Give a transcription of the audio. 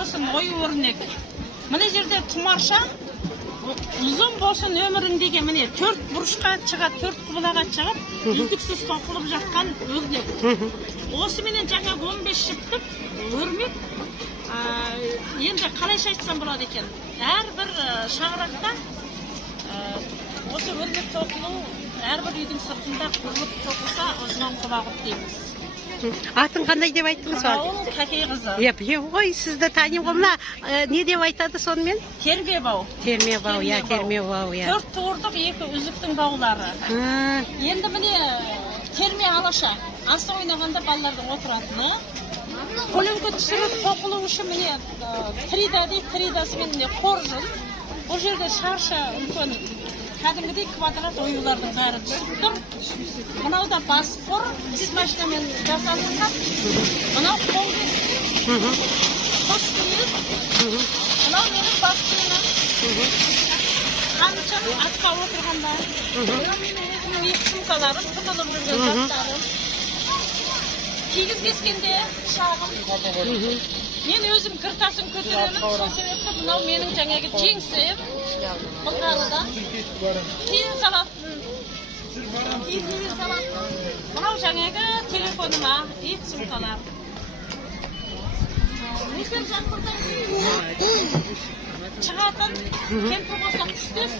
болсын, ою-өрнек. Мына жерде тұмарша, ұзын болсын өмірің деген міне 4 бұрышқа шығады, 4 құбылаға шығып, үздіксіз тоқылып жатқан өрнек. Осыменен жаңа 15 жіптік өрмек, енді қалайша айтсам болады екен. Әрбір шаңырақта осы өрнек тоқылу, әрбір үйдің сыртында құрылып тоқылса, осынан құлағып дейміз. Атын қандай деп айттыңыз ба? Ол Кәкей қызы. Ой, сізді танимын ғой. Мына не деп айтады сонымен? Термебау. Термебау, иә, термебау, иә. 4 туырдық, 2 үзіктің баулары. Енді міне терме алаша. Асы ойнағанда балалардың отыратыны. Көлеңке түсіріп тоқылу үшін міне трида дейді, тридасымен міне қоржын. Бұл жерде шарша үлкен кәдімгідей квадрат оюлардың бәрі түсіп тұр. Мынау да бас қор, машинамен жасалынған. Мынау қол қос киіз. Мынау менің бас киімім. Қанша атқа отырғанда. Мынау менің өзімнің 2 сумкаларым, тұтылып жүрген заттарым. Кигіз кескенде шағым. Мен өзім кіртасын көтеремін, сол себепті мынау менің жаңағы жеңсем, бұлғарыда. Кейін салатын, кейіннен салатын. Мынау жаңағы телефоныма, 2 сумкалар. Өзден жаңбырдан шығатын кемпір болсақ түстес.